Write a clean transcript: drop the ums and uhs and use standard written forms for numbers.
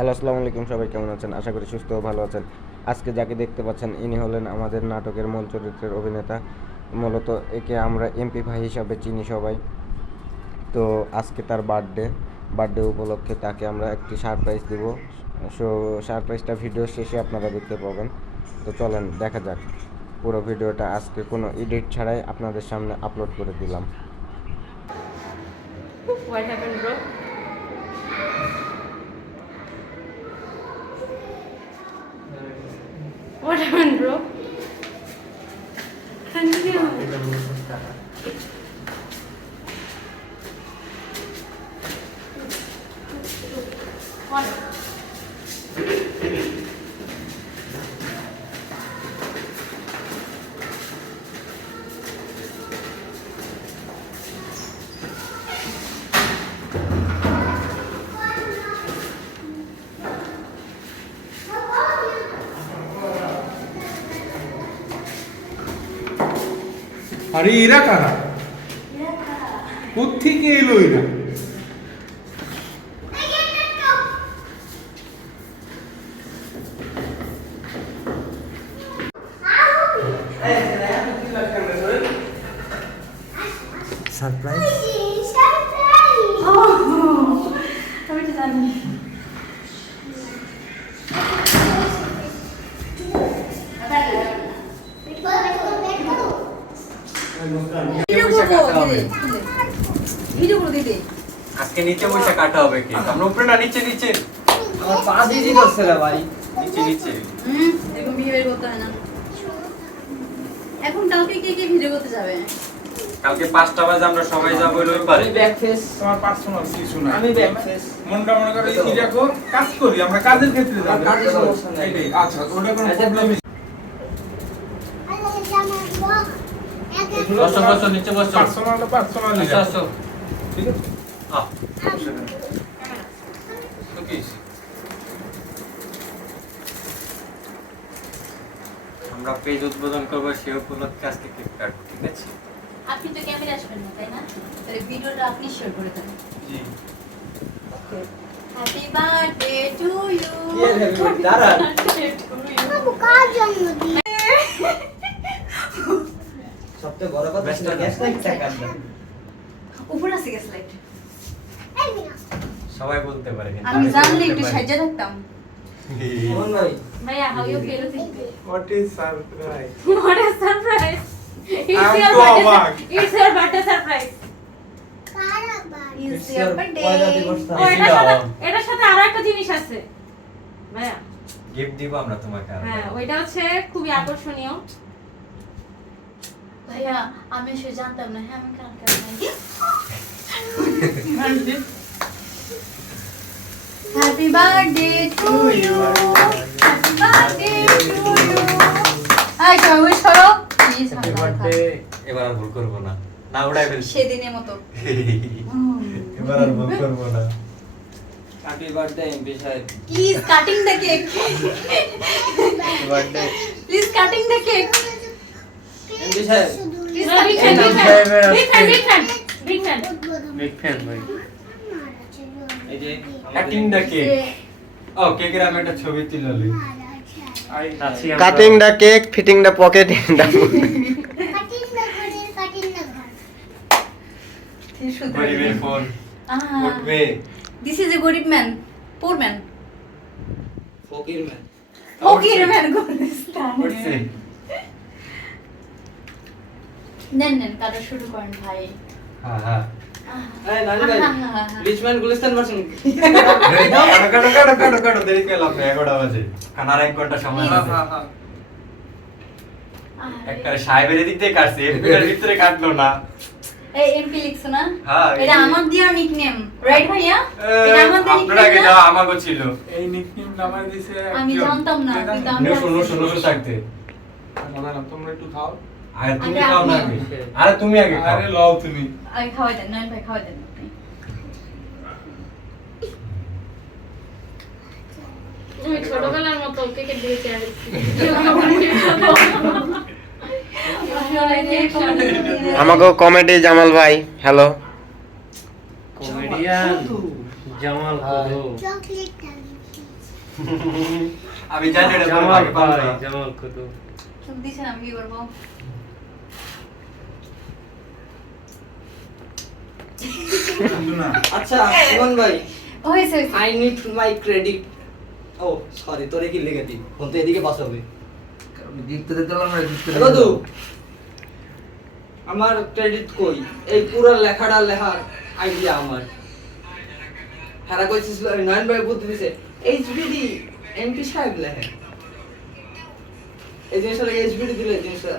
Hello, আসসালামু আলাইকুম। সবাই কেমন আছেন? আশা করি সুস্থ ও ভালো আছেন। আজকে যাকে দেখতে পাচ্ছেন ইনি হলেন আমাদের নাটকের মূল চরিত্রের অভিনেতা। মূলত একে আমরা এমপি ভাই হিসাবে চিনি সবাই। তো আজকে তার বার্থডে উপলক্ষে তাকে আমরা একটি সারপ্রাইজ দিব। সো সারপ্রাইজটা ভিডিও শেষে আপনারা দেখতে পাবেন। তো চলেন দেখা যাক। পুরো ভিডিওটা আজকে কোনো এডিট ছাড়াই আপনাদের সামনে আপলোড করে দিলাম। What happened, bro? What happened, bro? Continue. What? আরে এরা কারা? কোত্থেকে এলো এরা? সারপ্রাইজ? আমি তো জানি। আজকে নিচে বসে কাটা হবে কি? আমরা উপরে না নিচে নিচে? আমার পা দিয়ে করছে রে ভাই। নিচে নিচে। এরকম বিহেভিয়ার করতে হয় না। এখন কালকে কে কে ভিডিও করতে যাবে? কালকে 5টা বাজে আমরা সবাই যাবো ওই পারে। আমি ব্যাক ফেস, তোমার পার্সোনাল কিছু না। আমি ব্যাক ফেস। মনটা মনে করে এই রাখো, কাজ করি আমরা, কাজের ক্ষেত্রে যাবো। কাজের সমস্যা নাই। এইটাই, আচ্ছা ওটা কোনো প্রবলেম নেই। বসো বসো নিচে বসো। পার্সোনাল আসো আসো। ঠিক আছে? আহ। তো কি? আমরা পেজ উদ্বোধন করবো সেই উপলক্ষে আজকে কেক কাটবো, ঠিক আছে? আপনি তো ক্যামেরা আসবেন না, তাই না? তাহলে ভিডিওটা আপনি শেয়ার করে দেন। জি। Happy birthday to you. কি এর happy birthday? দাঁড়ান। সবচেয়ে বড় কথা Best ছিল গ্যাস লাইটটা কাটবে। উপর আছে গ্যাস লাইট। সবাই বলতে পারে কিন্তু আমি জানলে বলতে একটু পারি। সাহায্য রাখতাম। মন ভাই, Maya, how you feel today? What is surprise? What a surprise! It's I'm your so birthday. অবাক। It's your birthday surprise. It's It's your your birthday. পয়লা দিবস। ও, এটার সাথে আরো একটা জিনিস আছে ভাইয়া। গিফট দিব আমরা তোমাকে আর। হ্যাঁ, ওইটা হচ্ছে খুবই আকর্ষণীয়। ভাইয়া, আমি সে জানতাম না। হ্যাঁ, আমি কালকে happy birthday to you. Happy birthday to you. আই সবাই উইশ করো প্লিজ। Happy birthday. এবার আর ভুল করব না। না উড়াই ফেলছি। সেদিনের মতো। এবার আর ভুল করব না। হ্যাপি বার্থডে এমপি সাহেব। Please cutting the cake. Happy birthday please cutting the cake. MP সাহেব। Please Big cutting fan, the big cake. fan, big fan, big fan, big fan. Big fan ভাই। এই যে কাটিং দা cake. ও কেকের আমি একটা ছবি তুলে লই। আছি আমরা। Cutting the cake, fitting the pocket in the গরিবের ফোন উঠবে। This is a গরিব ম্যান, poor man. ফকির ম্যান। ফকির ম্যান গুলিস্তান। উঠছে। নেন নেন কাটা শুরু করেন ভাই। হ্যাঁ হ্যাঁ। এই নানি ভাই, রিচম্যান গুলিস্তান ভার্সন। কাটো দেরি করে লাভ নেই, 11টা বাজে। কানার 1 ঘন্টা সময় আছে। একটা সাহেবের দিক থেকে কাটছে, এর ভিতরে কাটলো না। এই এমপি লিখছো না? হ্যাঁ, এটা আমার দেওয়া নিকনেম, রাইট ভাইয়া? এটা আমার দেওয়া আপনার আগে নিকনেম যা না? আমাগো ছিল। এই নিকনেম নামায় দিছে আমি একজন। জানতাম না, কিন্তু আমি নুসু থাকতে। না, তোমরা একটু খাও। আরে তুমি আগে খাও না আপনি। আগে। আরে তুমি আগে খাও। আরে লও তুমি। আগে খাওয়াই দেন, নয়ন ভাই খাওয়াই দেন আপনি। তুমি ছোটবেলার মতো কেকের দিকে চেয়ার আমাকে কমেডি জামাল ভাই, হ্যালো। কমেডিয়ান। জামাল কুদু আমি জানি এটা জামাল ভাগে পাবো ভাই না। জামাল কুদু চোখ দিছেন আমি কি করবো কিন্তু না আচ্ছা সুমন ভাই হয়েছে আই নিড মাই ক্রেডিট ও সরি তোরে কি লিখে দিই ফোন তো এদিকে পাস হবে দাদু আমার ক্রেডিট কই এই পুরো লেখাটা লেখার আইডিয়া আমার হারা কইছিস নয়ন ভাই বুদ্ধি দিছে এইচবিডি এমপি সাহেব লেখে এই জিনিসটা এইচবিডি দিলে এই জিনিসটা